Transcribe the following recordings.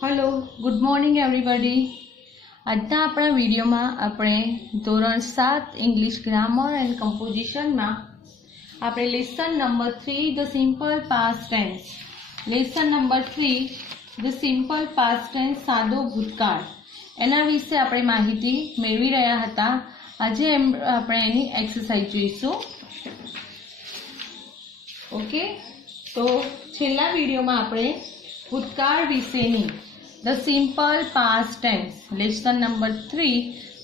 Hello good morning everybody. આજના આપણા વિડીયોમાં આપણે ધોરણ 7 ઇંગ્લિશ ગ્રામર એન્ડ કમ્પોઝિશનમાં આપણે lesson number 3 the simple past tense the simple past tense સાદો ભૂતકાળ એના વિશે આપણે માહિતી મેળવી રહ્યા હતા। આજે આપણે એની એક્સરસાઇઝ જોઈશું। ઓકે, તો છેલ્લા વિડીયોમાં આપણે ભૂતકાળ વિશેની The simple past tense lesson number 3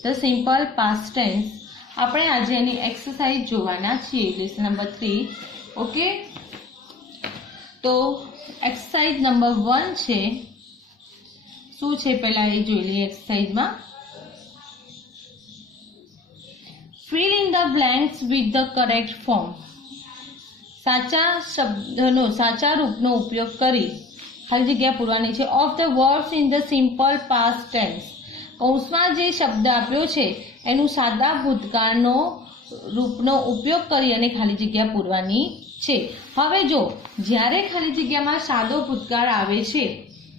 the simple past tense આપણે આજે એની એક્સરસાઇઝ જોવાના છીએ। લેસન નંબર 3 ઓકે, તો એક્સરસાઇઝ નંબર 1 છે। શું છે પહેલા એ જોઈ લઈએ। એક્સરસાઇઝમાં fill in the blanks with the correct form। સાચા શબ્દનો સાચા રૂપનો ઉપયોગ કરી ખાલી જગ્યા પૂરવાની છે। Of the words in the simple past tense કૌંસમાં જે શબ્દ આપ્યો છે એનું સાદા ભૂતકાળનો રૂપનો ઉપયોગ કરી અને ખાલી જગ્યા પૂરવાની છે। હવે જો જ્યારે ખાલી જગ્યામાં સાદો ભૂતકાળ આવે છે,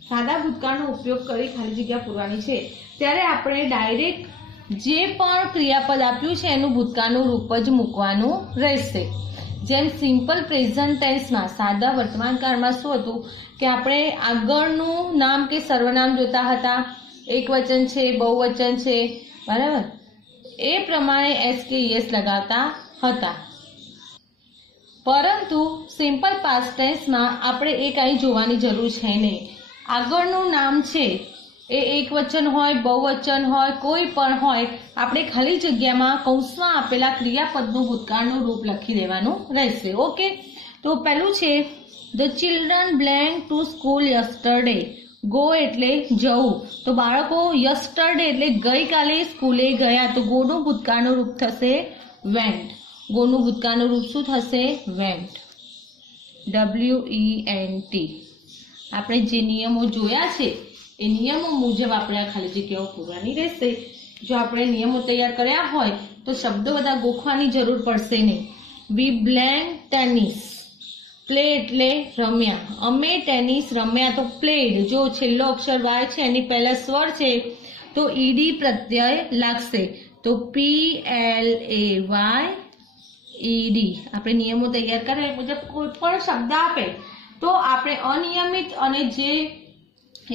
સાદા ભૂતકાળનો ઉપયોગ કરી ખાલી જગ્યા પૂરવાની છે, ત્યારે આપણે ડાયરેક્ટ જે પણ ક્રિયાપદ આપ્યું છે એનું ભૂતકાળનું રૂપ જ મૂકવાનું રહેશે। જેમ સિમ્પલ પ્રેઝન્ટ ટેન્સમાં સાદા વર્તમાન કાળમાં શું હતું કે આપણે આગળનું નામ કે સર્વનામ જોતા હતા, એક વચન છે, બહુવચન છે, બરાબર, એ પ્રમાણે એસ કે યસ લગાવતા હતા। પરંતુ સિમ્પલ પાસ્ટ ટેન્સમાં આપણે એ કાંઈ જોવાની જરૂર છે નહીં। આગળનું નામ છે એ એક વચન હોય, બહુવચન હોય, કોઈ પણ હોય, આપણે ખાલી જગ્યામાં કૌંસમાં આપેલા ક્રિયાપદનું ભૂતકાળનું રૂપ લખી દેવાનું રહેશે। ઓકે, તો પહેલું છે the children blank to school yesterday. Go એટલે જવું, તો બાળકો યસ્ટરડે એટલે ગઈકાલે સ્કૂલે ગયા, તો ગોનું ભૂતકાળનું રૂપ થશે વેન્ટ। ગોનું ભૂતકાળનું રૂપ શું થશે? Vent, WENT। આપણે જે નિયમો જોયા છે એ નિયમો મુજબ આપણે આ ખાલી જગ્યાઓ પૂરવાની રહેશે। જો આપણે નિયમો તૈયાર કર્યા હોય તો શબ્દો બધા ગોખવાની જરૂર પડશે નહીં। વી બ્લેન્ક ટેનિસ, પ્લે એટલે રમ્યા, અમે ટેનિસ રમ્યા, તો પ્લેડ। જો છેલ્લો અક્ષર વાય છે એની પહેલા સ્વર છે તો ઈડી પ્રત્યય લાગશે, તો PLAYED। આપણે નિયમો તૈયાર કર્યા એ મુજબ કોઈ પણ શબ્દ આપે તો આપણે અનિયમિત અને જે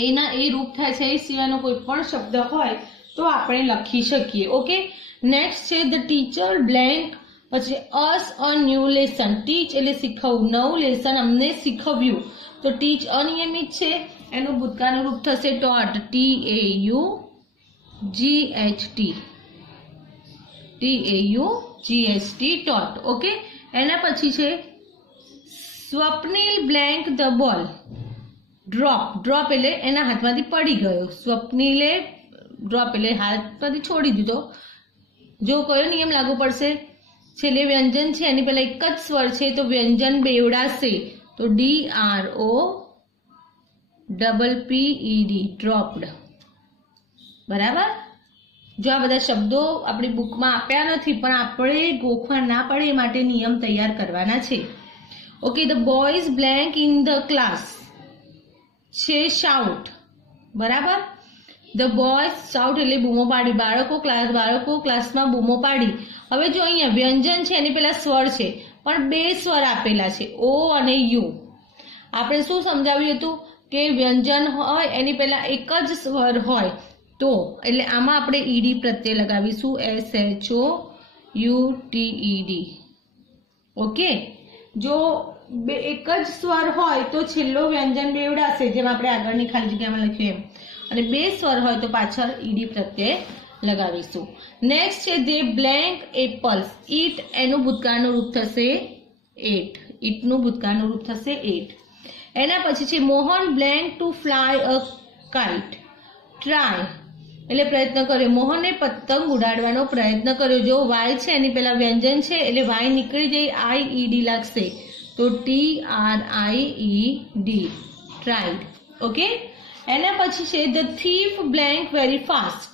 એના એ રૂપ થાય છે એ સિવાયનો કોઈ પણ શબ્દ હોય તો આપણે લખી શકીએ। ઓકે, નેક્સ્ટ છે ધ ટીચર બ્લેન્ક, પછી અસ અ ન્યૂ લેસન। ટીચ એટલે શીખવવું, નવું લેસન અમને શીખવ્યું, તો ટીચ અનિયમિત છે, એનું ભૂતકાળનું રૂપ થશે ટોટ, TAUGHT ટોટ। ઓકે, એના પછી છે Swapnil blank the ball. Drop એટલે એના હાથમાંથી પડી ગયો, સ્વપ્નિલે ડ્રોપ એટલે હાથમાંથી છોડી દીધો। જો કયો નિયમ લાગુ પડશે? છેલ્લે વ્યંજન છે એની પહેલા એક જ સ્વર છે તો વ્યંજન બેવડાશે, તો DROPPED ડ્રોપ્ડ, બરાબર। જો આ બધા શબ્દો આપણી બુકમાં આપ્યા નથી પણ આપણે ગોખવા ના પડે એ માટે નિયમ તૈયાર કરવાના છે। Okay, the boys blank in the class છે શાઉટ, બરાબર। ધ બોયઝ શાઉટ એટલે બૂમો પાડી, બાળકો ક્લાસમાં બૂમો પાડી। હવે જો અહીંયા વ્યંજન છે એની પહેલા સ્વર છે પણ બે સ્વર આપેલા છે, ઓ અને યુ। આપણે શું સમજાવ્યું હતું કે વ્યંજન હોય એની પહેલા એક જ સ્વર હોય તો એટલે આમાં આપણે ઈડી પ્રત્યય લગાવીશું, SHOUTED। ઓકે, જો એક જ સ્વર હોય તો છેલ્લો વ્યંજન બેવડાશે, જેમ આપણે આગળની ખાલી જગ્યામાં લખ્યું એમ, અને બે સ્વર હોય તો પાછળ ઈડી પ્રત્યય લગાવીશું। નેક્સ્ટ છે દે બ્લેન્ક એપલ્સ, ઈટ એનું ભૂતકાળનું રૂપ થશે એટ, ઈટનું ભૂતકાળનું રૂપ થશે એટ। એના પછી છે મોહન બ્લેન્ક ટુ ફ્લાય અ કાઇટ। ટ્રાય એટલે પ્રયત્ન કર્યો, મોહને પતંગ ઉડાડવાનો પ્રયત્ન કર્યો। જો વાય છે એની પહેલા વ્યંજન છે એટલે વાય નીકળી જાય, IED લાગશે, તો TRIED ટ્રાઇડ। ઓકે, એના પછી છે the thief blank very fast.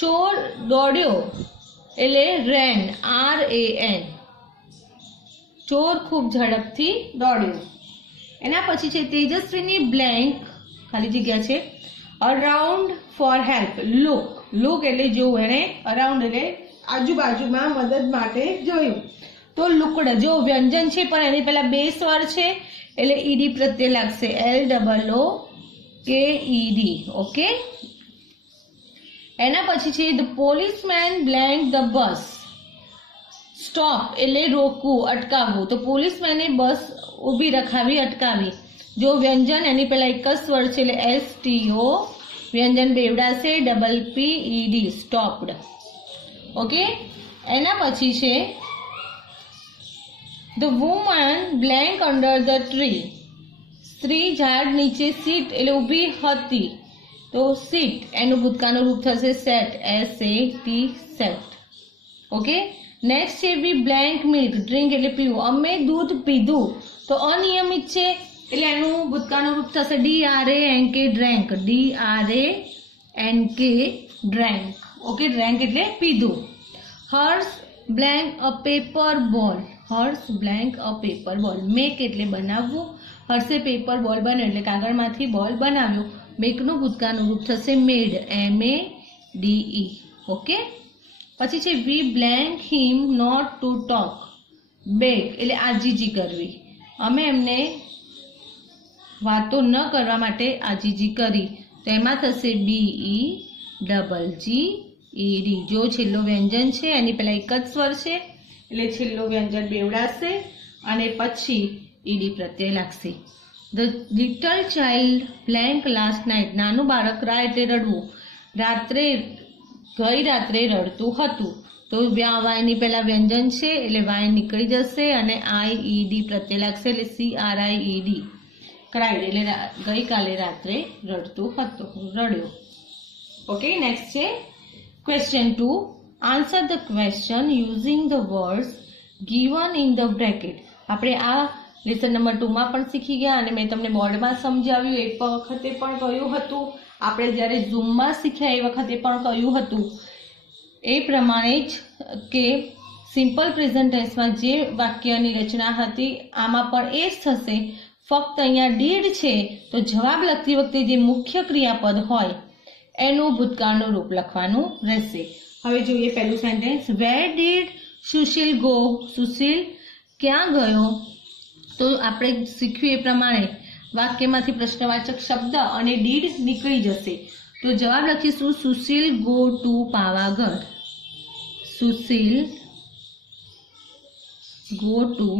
ચોર દોડ્યો એટલે રેન, RAN, ચોર ખૂબ ઝડપથી દોડ્યો। એના પછી છે તેજસ્વીની બ્લેન્ક ખાલી જગ્યા છે અરાઉન્ડ ફોર હેલ્પ. લુક એટલે જોવું, એને અરાઉન્ડ એટલે આજુબાજુમાં મદદ માટે જોયું. તો લુકડ જો વ્યંજન છે પણ એની પહેલા બે સ્વર છે એટલે ઈડી પ્રત્યય લાગશે, LOOKED. ઓકે. એના પછી છે the policeman blank the bus. Stop એટલે રોકવું, અટકાવવું. તો પોલીસમેને બસ ઊભી રખાવી, અટકાવી. જો વ્યંજન એની પહેલા એક જ સ્વર છે એટલે STO, વ્યંજન બેવડાશે PPED, સ્ટોપ્ડ. ઓકે. એના પછી છે the woman blank under the tree. સ્ત્રી ઝાડ નીચે સીટ એટલે ઊભી હતી, તો સીટ એનું ભૂતકાળનું રૂપ થશે set, SAT, set. Okay. Next છે વી બ્લેન્ક મિલ્ક, ડ્રિંક એટલે પીવું. અમે દૂધ પીધું, તો અનિયમિત છે એટલે એનું ભૂતકાળનું રૂપ થશે DRANK, drank, DRANK, drank. Okay. Drank એટલે પીધું. હર્ષ બ્લેન્ક અ પેપર બોલ. હર્ષ બ્લેન્ક અ પેપર બોલ. મેક એટલે બનાવવું. હર્ષે પેપર બોલ બન્યો એટલે કાગળમાંથી બોલ બનાવ્યો. મેકનું ભૂતકાળનું રૂપ થશે મેડ, MADE. ઓકે. પછી છે we blank him not to talk. Beg એટલે આજીજી કરવી. અમે એમને વાતો ન કરવા માટે આજીજી કરી, તો એમાં થશે BEGGED. જો છેલ્લો વ્યંજન છે એની પહેલા એક જ સ્વર છે એટલે છેલ્લો વ્યંજન બેવડાશે અને પછી ઈડી પ્રત્યય લાગશે. The little child blank last night. નાનું બાળક રા એટલે રડવું. ગઈ રાત્રે રડતું હતું, તો વાયની પહેલા વ્યંજન છે એટલે વાય નીકળી જશે અને IED પ્રત્યય લાગશે એટલે CRIED, ક્રાઇડ એટલે ગઈકાલે રાત્રે રડતું હતું, રડ્યો. ઓકે. નેક્સ્ટ છે question 2. Answer the question using the words given in the bracket. આપણે આ લેસન નંબર 2 માં પણ શીખી ગયા અને મેં તમને બોર્ડમાં સમજાવ્યું એ વખતે પણ કહ્યું હતું, આપણે જ્યારે ઝૂમમાં શીખ્યા એ વખતે પણ કહ્યું હતું એ પ્રમાણે જ કે સિમ્પલ પ્રેઝન્ટ ટેન્સમાં જે વાક્યની રચના હતી આમાં પણ એ જ થશે. ફક્ત અહીંયા ડીડ છે તો જવાબ લખતી વખતે જે મુખ્ય ક્રિયાપદ હોય એનું ભૂતકાળનું રૂપ લખવાનું રહેશે. હવે જોઈએ પહેલું sentence. Where did Sushil go. Sushil ક્યાં ગયો? તો આપણે શીખ્યું એ પ્રમાણે વાક્યમાંથી પ્રશ્નવાચક શબ્દ અને ડીડ નીકળી જશે. તો જવાબ લખીશું Sushil go to Pavagadh. Sushil go to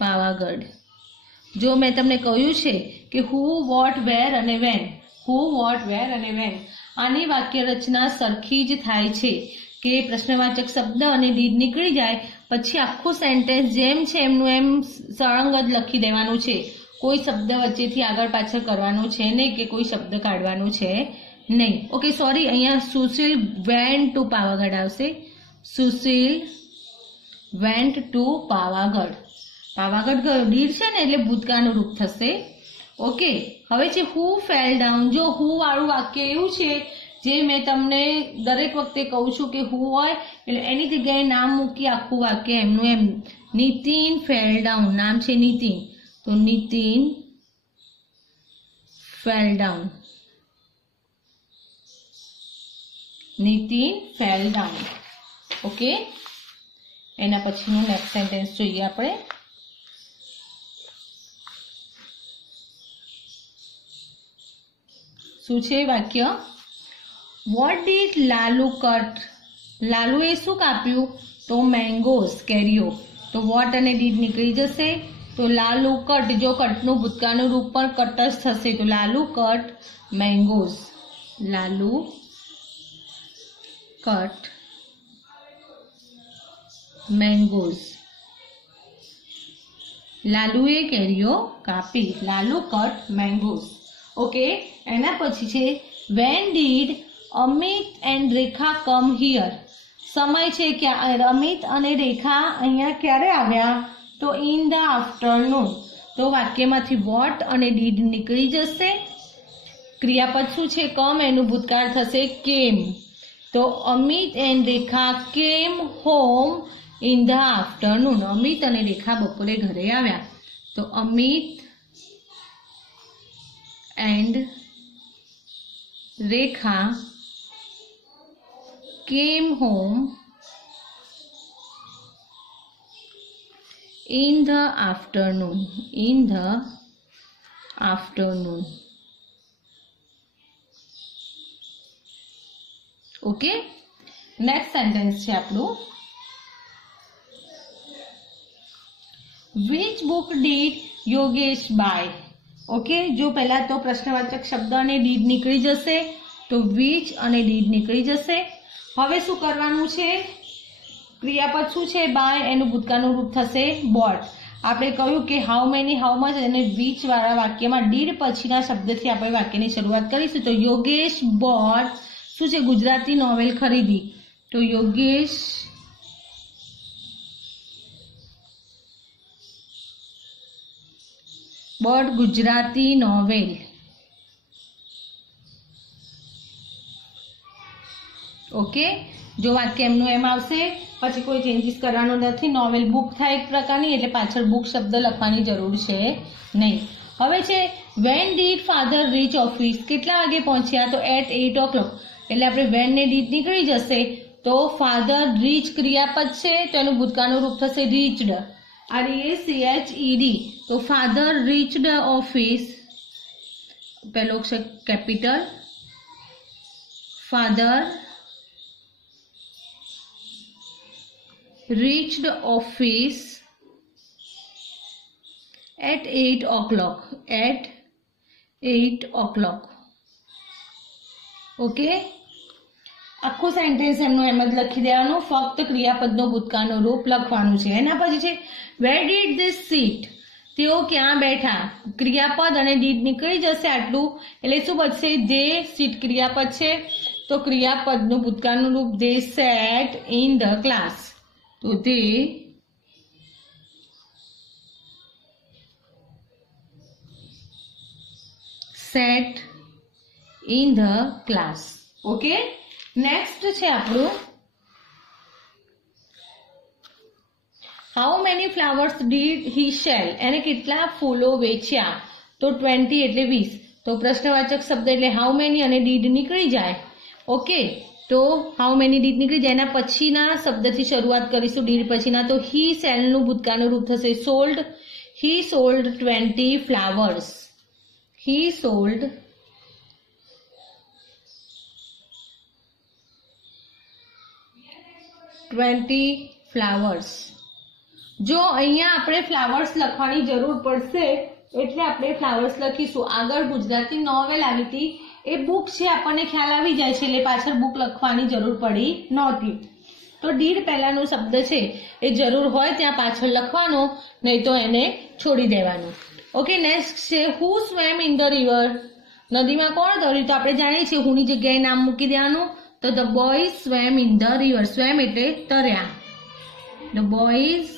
Pavagadh. જો મેં તમને કહ્યું છે કે હુ, વોટ, વેર અને વેન. હુ, વોટ, વેર અને વેન. આની વાક્ય રચના સરખી જ થાય છે કે પ્રશ્નવાચક શબ્દ અને ડીડ નીકળી જાય પછી આખું સેન્ટેન્સ જેમ છે એમનું એમ સળંગ જ લખી દેવાનું છે. કોઈ શબ્દ વચ્ચેથી આગળ પાછળ કરવાનું છે નહીં કે કોઈ શબ્દ કાઢવાનું છે નહીં. ઓકે. સોરી, અહીંયા સુશીલ વેન્ટ ટુ પાવાગઢ આવશે. Sushil went to Pavagadh. પાવાગઢ ગયો, ડીડ છે ને એટલે ભૂતકાળનું રૂપ થશે. ઓકે. હવે છે હુ ફેલ ડાઉન. જો હુ વાળું વાક્ય એવું છે જે મેં તમને દરેક વખતે કહું છું કે હુ હોય એટલે એની જગ્યાએ નામ મૂકી આખું વાક્ય એમનું એમ. Nitin fell down. નામ છે નીતિન, તો Nitin fell down. Nitin fell down. Okay. એના પછીનું નેક્સ્ટ સેન્ટેન્સ જોઈએ આપણે. શું છે વાક્ય? What did Lalu cut. લાલુએ શું કાપ્યું? તો મેંગોઝ, કેરીઓ. તો વોટ અને ડીડ નીકળી જશે. તો લાલુ કટ, જો કટનું ભૂતકાળનું રૂપ પણ કટ જ થશે, તો Lalu cut mangoes. Lalu cut mangoes. લાલુએ કેરીઓ કાપી. Lalu cut mangoes. ઓકે. એના પછી છે when did Amit and Rekha come here. સમય છે કે અમિત અને રેખા અહીંયા ક્યારે આવ્યા? તો ઇન ધ આફ્ટરનૂન. તો વાક્યમાંથી વોટ અને ડીડ નીકળી જશે. ક્રિયાપદ શું છે? કમ, એનું ભૂતકાળ થશે કેમ. તો અમિત એન્ડ રેખા કેમ home in the afternoon. Amit અને રેખા બપોરે ઘરે આવ્યા. तो Amit and Rekha came home in the afternoon. Okay, next sentence છે આપણું, which book did Yogesh buy? Okay, જો પહેલા તો પ્રશ્નવાચક શબ્દ અને did નીકળી જશે, તો which અને did નીકળી જશે. હવે શું કરવાનું છે, ક્રિયાપદ શું છે બાય, એનું ભૂતકાળનું રૂપ થશે બોટ. આપણે કહ્યું કે હાઉ મેની, હાઉ મચ અને which વાળા વાક્યમાં did પછીના શબ્દથી આપણે વાક્યની શરૂઆત કરીશું. તો યોગેશ બોટ શું છે, ગુજરાતી નોવેલ ખરીદી. તો Yogesh boat Gujarati novel. Okay, જો વાક્ય એમનું એમ આવશે, પછી કોઈ ચેન્જીસ કરવાનું નથી. નોવેલ બુક થાય એક પ્રકારની, એટલે પાછળ બુક શબ્દ લખવાની જરૂર છે નહીં. હવે છે when did father reach office, કેટલા વાગે પહોંચ્યા, તો એટ 8 o'clock. એટલે આપણે વેન ને ડીડ નીકળી જશે, તો ફાધર રીચ ક્રિયાપદ છે, તો એનું ભૂતકાળનું રૂપ થશે રીચડ, REACHED. તો ફાધર રીચડ ઓફિસ, પહેલો અક્ષર capital, father reached office at 8 o'clock. Okay, આખું સેન્ટેન્સ એમનું એમ જ લખી દેવાનું, ફક્ત ક્રિયાપદનો ભૂતકાળનું રૂપ લખવાનું છે. એના પછી છે where did they sit, તેઓ ક્યાં બેઠા, ક્રિયાપદ અને did નીકળી જશે આટલું, એટલે શું બચશે, they sit ક્રિયાપદ છે, તો ક્રિયાપદનું ભૂતકાળનું રૂપ they sat in the class. તો they sat in the class. Okay, next છે આપણું how many flowers did he cell, એને કેટલા ફૂલો વેચ્યા, તો 20 એટલે 20. તો પ્રશ્નવાચક શબ્દ એટલે હાઉ મેની અને ડીડ નીકળી જાય. ઓકે, તો હાઉ મેની ડીડ નીકળી જાય, એના પછીના શબ્દથી શરૂઆત કરીશું ડીડ પછીના. તો હી સેલનું ભૂતકાળનું રૂપ થશે સોલ્ડ. હી સોલ્ડ 20 ફ્લાવર્સ. હી સોલ્ડ 20 ફ્લાવર્સ. જો અહીંયા આપણે ફ્લાવર્સ લખવાની જરૂર પડશે, એટલે આપણે ફ્લાવર્સ લખીશું. આગળ ગુજરાતી નોવેલ આવી હતી, એ બુક છે, આપણને ખ્યાલ આવી જાય છે, એટલે પાછળ બુક લખવાની જરૂર પડી નહોતી. તો ડીડ પહેલાનો શબ્દ છે એ જરૂર હોય ત્યાં પાછળ લખવાનો, નહીં તો એને છોડી દેવાનું. ઓકે, નેક્સ્ટ છે હુ સ્વેમ ઇન ધ રિવર, નદીમાં કોણ તર્યું, તો આપણે જાણીએ છીએ હુની જગ્યાએ નામ મૂકી દેવાનું. તો the boys swam in the river, swam એટલે તર્યા. The boys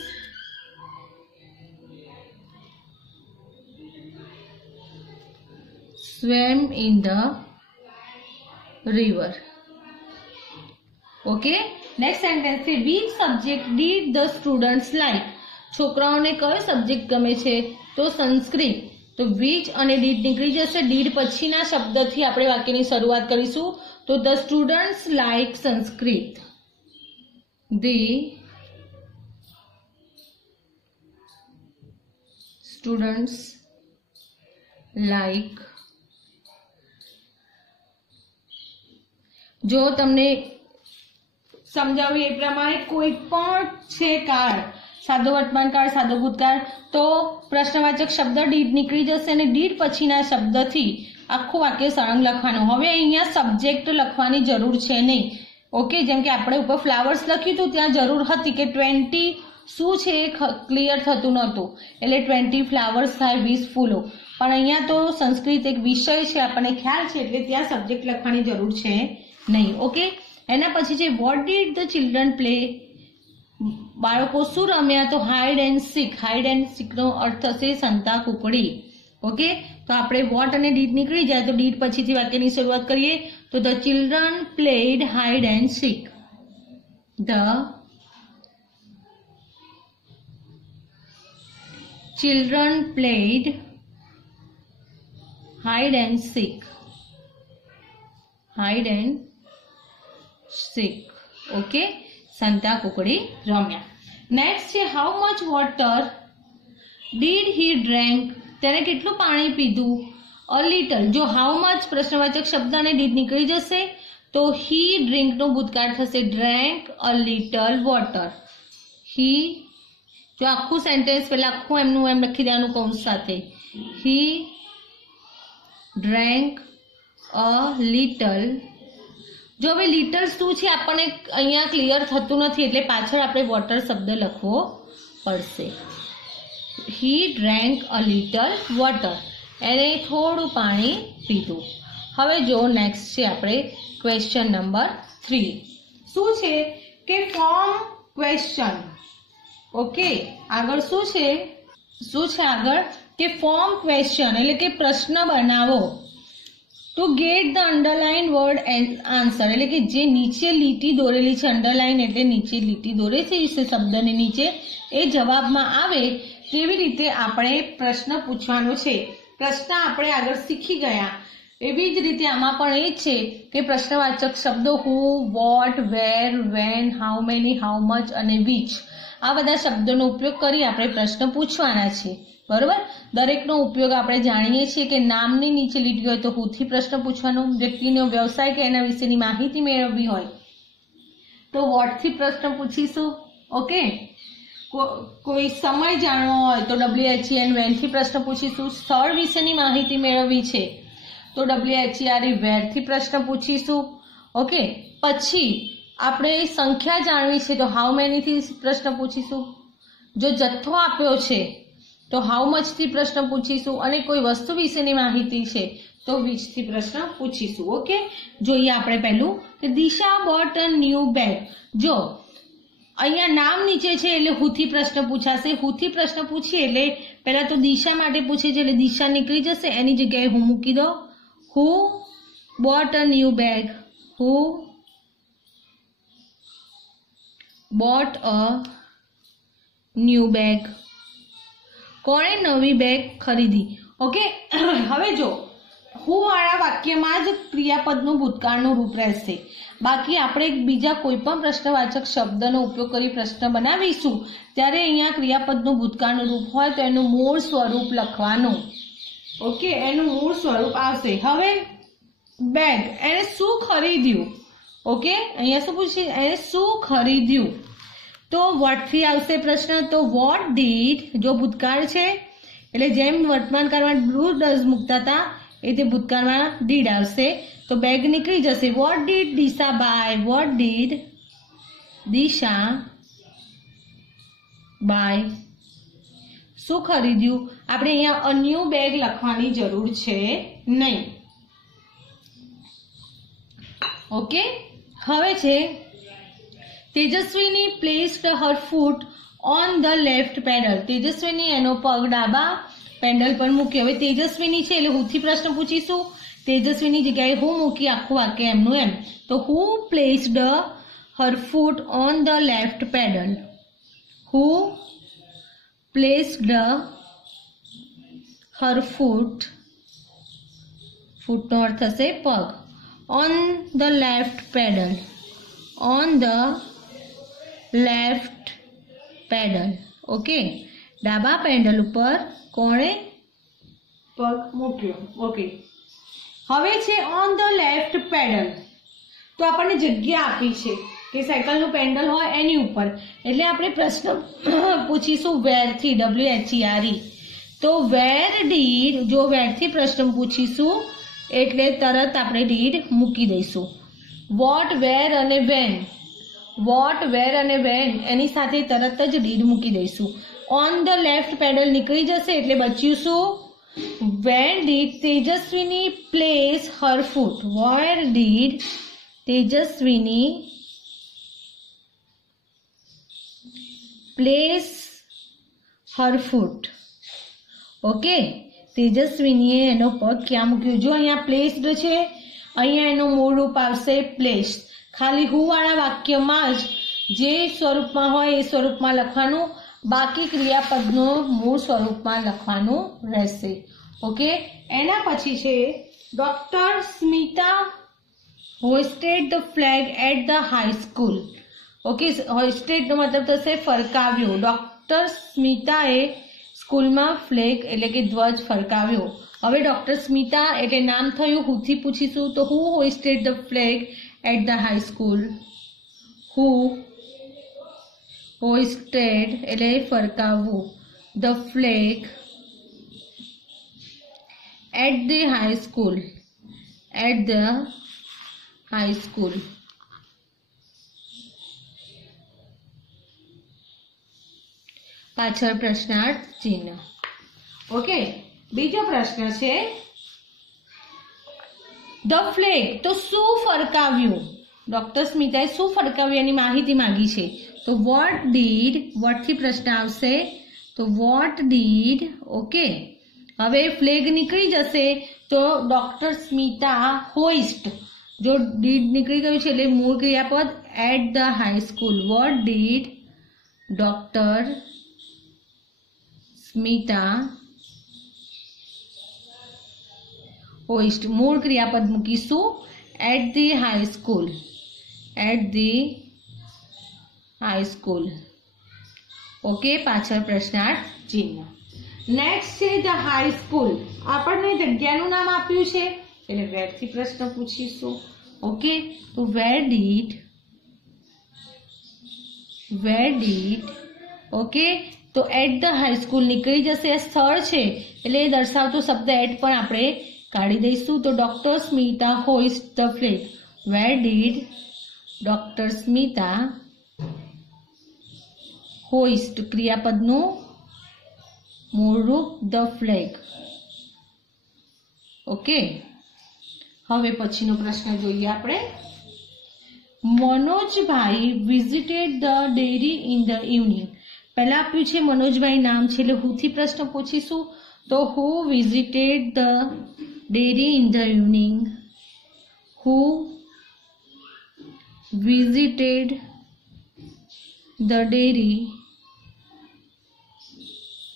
swam in the river. Okay, next sentence છે which subject did the students like, છોકરાઓને કયો સબ્જેક્ટ ગમે છે, તો સંસ્કૃત. તો which અને did નીકળી જશે, did પછીના શબ્દથી આપણે વાક્યની શરૂઆત કરીશું. તો the students like Sanskrit. The students like. જો તમને સમજાવ્યું એ પ્રમાણે કોઈ પણ છે કાળ, સાદો વર્તમાન કાળ, સાદો ભૂતકાળ, તો પ્રશ્નવાચક શબ્દ ડીડ નીકળી જશે અને ડીડ પછીના શબ્દથી આખું વાક્ય સળંગ લખવાનું. હવે અહીંયા સબ્જેક્ટ લખવાની જરૂર છે નહીં. ઓકે, જેમ કે આપણે ઉપર ફ્લાવર્સ લખ્યું હતું, ત્યાં જરૂર હતી કે 20 શું છે એ ક્લિયર થતું નહોતું, એટલે 20 ફ્લાવર્સ થાય 20 ફૂલો. પણ અહીંયા તો સંસ્કૃત એક વિષય છે, આપણને ખ્યાલ છે, એટલે ત્યાં સબ્જેક્ટ લખવાની જરૂર છે નહીં. ઓકે, એના પછી છે what did the children play, બાળકો શું રમ્યા, તો hide and seek. Hide and સીકનો અર્થ થશે સંતા કુકડી. ઓકે, તો આપણે વોટ અને ડીડ નીકળી જાય, તો ડીડ પછીથી વાક્યની શરૂઆત કરીએ. તો the children played hide and sick. The children played hide and seek. Hide and seek. Okay. સંતા કુકડી રમ્યા. નેક્સ્ટ છે how much water did he drank, તેને કેટલું પાણી પીધું. અ લિટલ, જો હાઉ મચ પ્રશ્નવાચક શબ્દ અને ડીડ નીકળી જશે તો હી ડ્રિંકનો ભૂતકાળ થશે ડ્રેન્ક અ લિટલ વોટર. હી, જો આખું સેન્ટેન્સ પહેલા આખું એમનું એમ લખી દેવાનું કૌંસ સાથે. હી ડ્રેન્ક અ લિટલ. જો હવે લિટલ શું છે આપણને અહીંયા ક્લિયર થતું નથી એટલે પાછળ આપણે વોટર શબ્દ લખવો પડશે. હી ડ્રેન્ક અ લિટલ વોટર, એને થોડું પાણી પીધું. હવે જો નેક્સ્ટ છે આપણે ક્વેશ્ચન નંબર 3. શું છે કે ફોર્મ ક્વેશ્ચન. ઓકે, આગળ શું છે આગળ કે ફોર્મ ક્વેશ્ચન એટલે કે પ્રશ્ન બનાવો. Two get the underline word and answer, એટલે કે જે નીચે લીટી દોરેલી છે, અંડરલાઇન એટલે નીચે લીટી દોરેલી છે શબ્દની નીચે, એ જવાબમાં આવે કેવી રીતે આપણે પ્રશ્ન પૂછવાનો છે. પ્રશ્ન આપણે આગળ શીખી ગયા એવી જ રીતે આમાં પણ એ છે કે પ્રશ્નવાચક શબ્દો who, what, where, when, how many, how much અને વિચ, આ બધા શબ્દોનો ઉપયોગ કરી આપણે પ્રશ્ન પૂછવાના છે. બરોબર. દરેકનો ઉપયોગ આપણે જાણીએ છીએ કે નામની નીચે લીટી હોય તો હુથી પ્રશ્ન પૂછવાનો, વ્યક્તિનો વ્યવસાય કે એના વિશેની માહિતી મેળવવી હોય તો વોટથી પ્રશ્ન પૂછીશું. ઓકે. કોઈ સમય જાણવો હોય તો WHEN વેનથી પ્રશ્ન પૂછીશું. સ્થળ વિશેની માહિતી મેળવવી છે તો WHERE વેરથી પ્રશ્ન પૂછીશું. ઓકે. પછી આપણે સંખ્યા જાણવી છે તો હાઉ મેનીથી પ્રશ્ન પૂછીશું. જો જથ્થો આપ્યો છે તો હાઉ મચથી પ્રશ્ન પૂછીશું અને કોઈ વસ્તુ વિશેની માહિતી છે તો વિચથી પ્રશ્ન પૂછીશું. ઓકે. જોઈએ આપણે પહેલું કે દિશા બોટ અ ન્યૂ બેગ. જો અહીંયા નામ નીચે છે એટલે હુથી પ્રશ્ન પૂછાશે. હુથી પ્રશ્ન પૂછીએ એટલે પહેલા તો દિશા માટે પૂછે છે એટલે દિશા નીકળી જશે, એની જગ્યાએ હું મૂકી દો. Who bought a new bag. Who bought a new bag. કોણે નવી બેગ ખરીદી. ઓકે. હવે જો હુ વાળા વાક્યમાં જ ક્રિયાપદનું ભૂતકાળનું રૂપ રહેશે. બાકી આપણે બીજા કોઈ પણ પ્રશ્નવાચક શબ્દનો ઉપયોગ કરી પ્રશ્ન બનાવીશું ત્યારે અહીંયા ક્રિયાપદનું ભૂતકાળનું રૂપ હોય તો એનું મૂળ સ્વરૂપ લખવાનું. ઓકે. એનું મૂળ સ્વરૂપ આવશે. હવે બેગ, એને શું ખરીદ્યું. ઓકે. અહીંયા શું પૂછે, એને શું ખરીદ્યું તો વોટથી આવશે પ્રશ્ન. તો વોટ ડીડ, જો ભૂતકાળ છે એટલે જેમ વર્તમાન કાળમાં ડુ ડઝ મૂકતા હતા એ તે ભૂતકાળમાં ડીડ આવશે તો બેગ નીકળી જશે. What did Disha buy. What did Disha buy, શું ખરીદ્યું. આપણે અહીંયા અ ન્યૂ બેગ લખવાની જરૂર છે નહીં. ઓકે. હવે છે Tejaswini placed her foot on the left pedal. Tejaswini એનો પગ ડાબા પેન્ડલ પર મૂકી. હવે તેજસ્વીની છે એટલે હુથી પ્રશ્ન પૂછીશું. તેજસ્વીની જગ્યાએ હું મૂકી આખું વાક્ય એમનું એમ. તો who placed her foot on the left pedal. Who placed her foot, ફૂટનો અર્થ થશે પગ, on the left pedal. On the left pedal. Okay. ડાબા પેન્ડલ ઉપર કોણે પગ મૂક્યો. ઓકે. હવે છે ઓન ધ લેફ્ટ પેડલ. તો આપણને જગ્યા આપી છે કે સાયકલનું પેન્ડલ હોય એની ઉપર એટલે આપણે પ્રશ્ન પૂછીશું વેરથી. WHERE. તો વેર ડીડ, જો વેરથી પ્રશ્ન પૂછીશું એટલે તરત આપણે ડીડ મૂકી દઈશું. વોટ, વેર અને વેન. વોટ, વેર અને વેન એની સાથે તરત જ ડીડ મૂકી દઈશું. ઓન ધ લેફ્ટ પેડલ નીકળી જશે એટલે બચ્યું શું. Where did Tejaswini place her foot. Where did Tejaswini place her foot. Okay. તેજસ્વીનીએ એનો પગ ક્યાં મૂક્યો. જો અહીંયા પ્લેસ્ડ છે, અહીંયા એનું મૂળ રૂપ આવશે પ્લેસ. ખાલી હુ વાળા વાક્યમાં જ જે સ્વરૂપમાં હોય એ સ્વરૂપમાં લખવાનું. बाकी क्रियापदનું મૂળ સ્વરૂપમાં લખવાનું રહેશે. ઓકે, એના પછી છે doctor Smita hoisted the flag at the high school. Okay, hoisted નો મતલબ થશે ફરકાવ્યો. ડોક્ટર સ્મિતાએ સ્કૂલમાં ફ્લેગ એટલે કે ધ્વજ ફરકાવ્યો. હવે ડોક્ટર સ્મિતા એટલે નામ થયું, હુથી પૂછીશું તો who hoisted the flag at the high school. Who hoisted એટલે ફરકાવવું, the flag at the high school, at the high school. પાછળ પ્રશ્નાર્થ ચિહ્ન. ઓકે, બીજો પ્રશ્ન છે ધ ફ્લેગ, તો શું ફરકાવ્યું? ડોક્ટર સ્મિતાએ શું ફરકાવ્યું એની માહિતી માંગી છે. તો વોટ ડીડ, વોટ થી પ્રશ્ન આવશે તો વોટ ડીડ. ઓકે, હવે ફ્લેગ નીકળી જશે તો ડોક્ટર સ્મિતા હોઇસ્ટ, જો ડીડ નીકળી ગયું છે એટલે મૂળ ક્રિયાપદ at the high school. What did doctor Smita હોઇસ્ટ, મૂળ ક્રિયાપદ મૂકીશું at the high school, at the high school. Okay, પાછળ પ્રશ્નાર્થ ચિહ્ન. નેક્સ્ટ છે ધ હાઈ સ્કૂલ. આપણને જગ્યાનું નામ આપ્યું છે એટલે વેર થી પ્રશ્ન પૂછીશું. ઓકે, તો વેર ડીડ, ઓકે, તો એટ ધ હાઈ સ્કૂલ નીકળી જશે. સ્થળ છે એટલે એ દર્શાવતો શબ્દ એટ પણ આપણે કાઢી દઈશું. તો doctor Smita hoist the flag. Where did doctor Smita hoist, ક્રિયાપદનું મૂળ રૂપ ધ ફ્લેગ. ઓકે, હવે પછીનો પ્રશ્ન જોઈએ આપણે. Manojbhai visited the dairy in the evening. પહેલા આપ્યું છે મનોજભાઈ નામ છે એટલે હુથી પ્રશ્ન પૂછીશું તો who visited the dairy in the evening. Who visited the dairy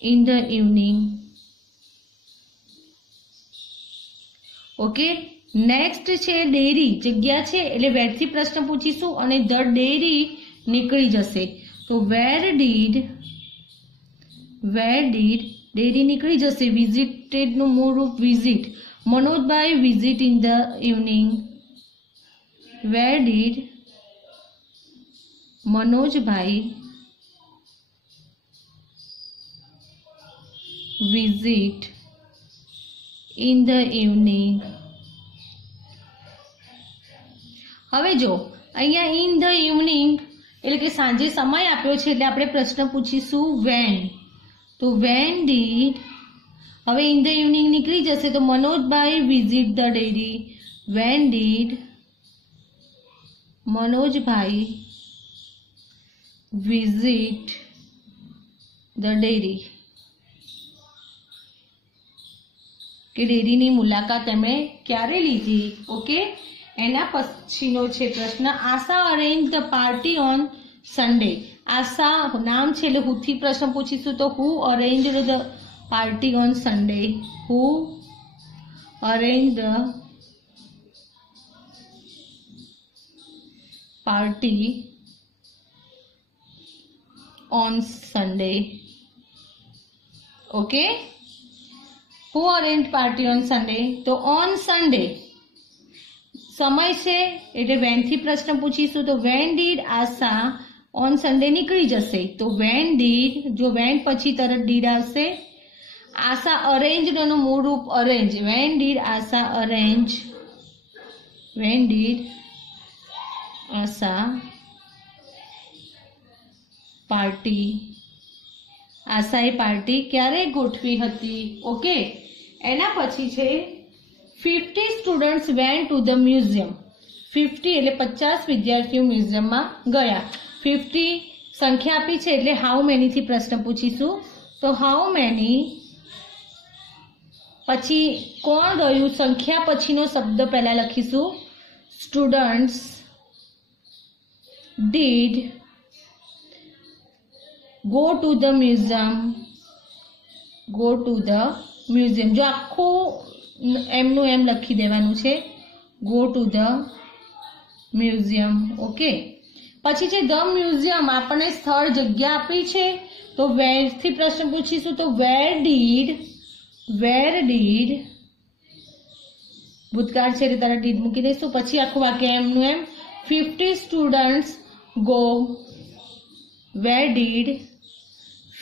in the evening. Okay, next છે ડેરી, જગ્યા છે એટલે વેરથી પ્રશ્ન પૂછીશું અને ધ ડેરી નીકળી જશે તો વેર ડીડ ડેરી નીકળી જશે. વિઝિટેડ નું મૂળ રૂપ visit. Manojbhai visit in the evening. Where did Manojbhai visit in the evening. હવે જો અહીંયા in the evening એટલે કે સાંજે સમય આપ્યો છે એટલે આપણે પ્રશ્ન પૂછીશું when. તો when did, હવે in the evening નીકળી જશે તો મનોજભાઈ visit the dairy. when did Manojbhai visit the dairy, કે ડેરીની મુલાકાત એમણે ક્યારે લીધી. ઓકે, એના પછીનો છે પ્રશ્ન Asha arrange the party on Sunday. Asha નામ છે એટલે હુથી પ્રશ્ન પૂછીશું તો who arrange the party on Sunday. Who arrange the party on Sunday. Okay, who arranged party on Sunday? તો on Sunday સમય છે એટલે when થી પ્રશ્ન પૂછીશું તો when did Asha on Sunday નીકળી જશે તો when did, જો when પછી તરત did આવશે. આશા arranged નું મૂળ રૂપ arrange. when did Asha arrange, when did Asha party, આશાએ પાર્ટી ક્યારે ગોઠવી હતી. ઓકે, એના પછી છે 50 students went to the museum. 50 એટલે 50 વિદ્યાર્થીઓ મ્યુઝિયમમાં ગયા. 50 સંખ્યા આપી છે એટલે હાઉ મેની થી પ્રશ્ન પૂછીશું તો હાઉ મેની પછી કોણ ગયું, સંખ્યા પછીનો શબ્દ પહેલા લખીશું students did go to the museum. Go to the museum. જો આખું એમનું એમ લખી દેવાનું છે. Go to the museum. Okay. પછી છે ધ મ્યુઝિયમ. આપણને સ્થળ જગ્યા આપી છે તો વેર થી પ્રશ્ન પૂછીશું તો વેર ડીડ ભૂતકાળ છે એટલે તારા ડીડ મૂકી દઈશું. પછી આખું વાક્ય એમનું એમ 50 students go. Where did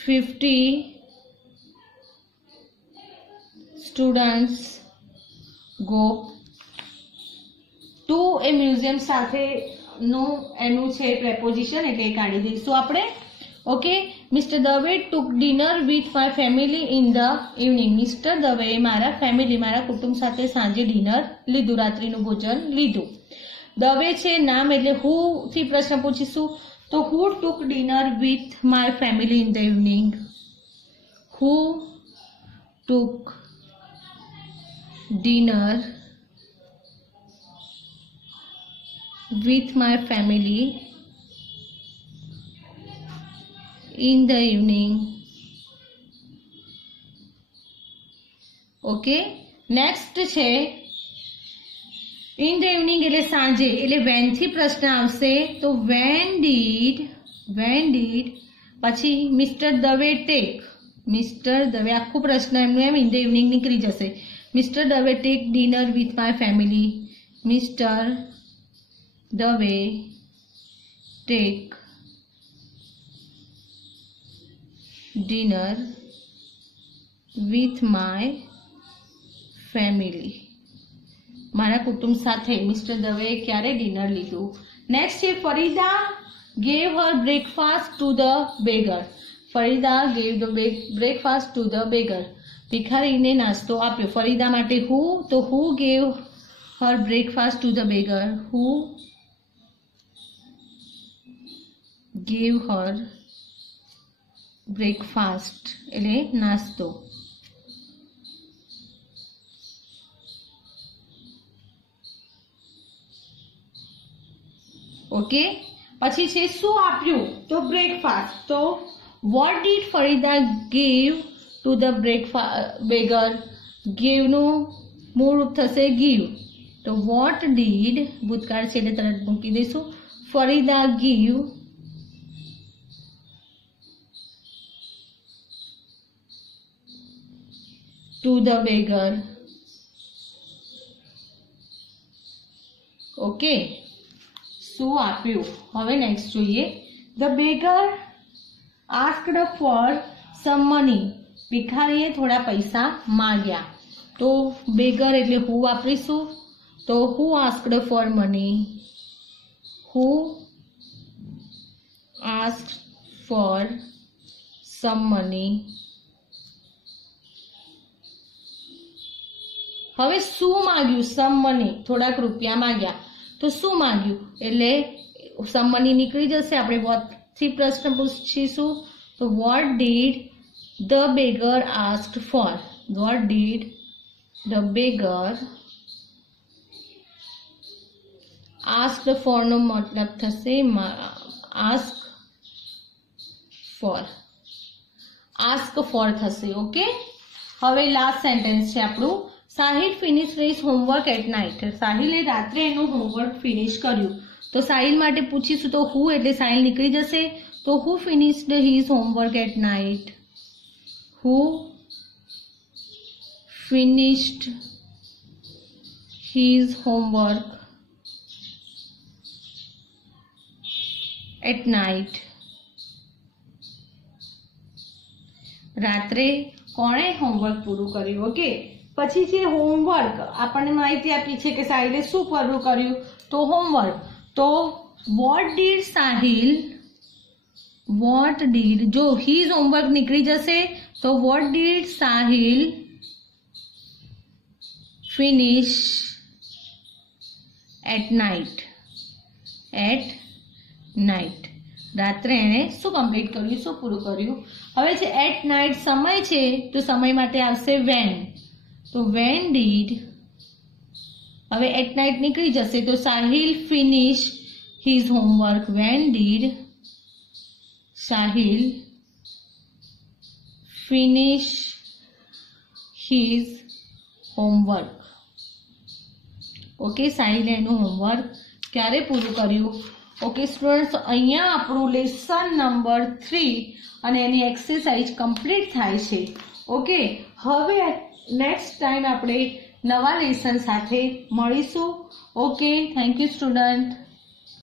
50 students go to A museum સાથે નું એનું છે પ્રેપોઝિશન એટલે એ કાઢી દઈશું આપણે. Okay. Mister Dave took dinner with my family in the evening. Mister Dave મારા કુટુંબ સાથે સાંજે ડિનર લીધું, રાત્રિનું ભોજન લીધું. દવે છે નામ એટલે હુ થી પ્રશ્ન પૂછીશું તો who took dinner with my family in the evening. Who took dinner with my family in the evening. Okay. next છે in the evening એટલે સાંજે એટલે when થી પ્રશ્ન આવશે તો when did પછી mister Dave take. Mister Dave આખું પ્રશ્ન એમનું એમ in the evening નીકળી જશે. Mister Dave take dinner with my family. Mister Dave take dinner with my family. મારા કુટુંબ સાથે મિસ્ટર દવે ક્યારે ડિનર લીધું. નેક્સ્ટ છે Farida gave her breakfast to the beggar. Farida gave the breakfast to the beggar. ભિખારીને નાસ્તો આપ્યો. ફરીદા માટે હુ તો who gave her breakfast to the beggar. Who gave her breakfast એટલે નાસ્તો. ઓકે. પછી છે શું આપ્યું તો બ્રેકફાસ્ટ. તો what did ફરીદા give to the beggar. give નું મૂળ રૂપ થશે give. તો what did ભૂતકાળ છે એટલે તરત મૂકી દઈશું. ફરીદા give to the beggar. Okay. શું આપ્યું. હવે નેક્સ્ટ જોઈએ. The beggar asked for some money. ભિખારીએ થોડા પૈસા માંગ્યા. તો beggar એટલે હું વાપરીશું તો who asked for money. who asked for some money. હવે શું માંગ્યું. સમ મની થોડાક રૂપિયા માંગ્યા તો શું માંગ્યું એટલે સમ મની નીકળી જશે. આપણે વોટ થી પ્રશ્ન પૂછીશું તો what did the beggar asked for. What did the beggar asked for નો મતલબ થશે આસ્ક ફોર થશે. ઓકે. હવે લાસ્ટ સેન્ટેન્સ છે આપણું. Sahil finish his homework at night. સાહિલે રાત્રે એનું હોમવર્ક ફિનિશ કર્યું. તો સાહિલ માટે પૂછીશું તો હુ એટલે સાહિલ નીકળી જશે તો who finished his homework at night. Who finished his homework at night. રાત્રે કોણે હોમવર્ક પૂરું કર્યું. ઓકે. પછી છે હોમવર્ક. આપણને માહિતી આપી છે કે સાહિલે શું પૂરું કર્યું તો હોમવર્ક. તો વોટ ડીડ સાહિલ જો હીઝ હોમવર્ક નીકળી જશે તો what did Sahil finish at night. રાત્રે એને શું કમ્પ્લીટ કર્યું શું પૂરું કર્યું. હવે છે એટ નાઇટ સમય છે તો સમય માટે આવશે વેન. તો વેન ડીડ હવે એટ નાઇટ નીકળી જશે તો Sahil finish his homework. When did Sahil finish his homework. Okay, સાહિલે એનું હોમવર્ક ક્યારે પૂરું કર્યું? ઓકે સ્ટુડન્ટ્સ, અહીંયા આપણું લેસન નંબર 3 અને એની એક્સરસાઇઝ કમ્પ્લીટ થાય છે. ઓકે, હવે નેક્સ્ટ ટાઈમ આપણે નવા લેસન સાથે મળીશું. Okay, thank you student.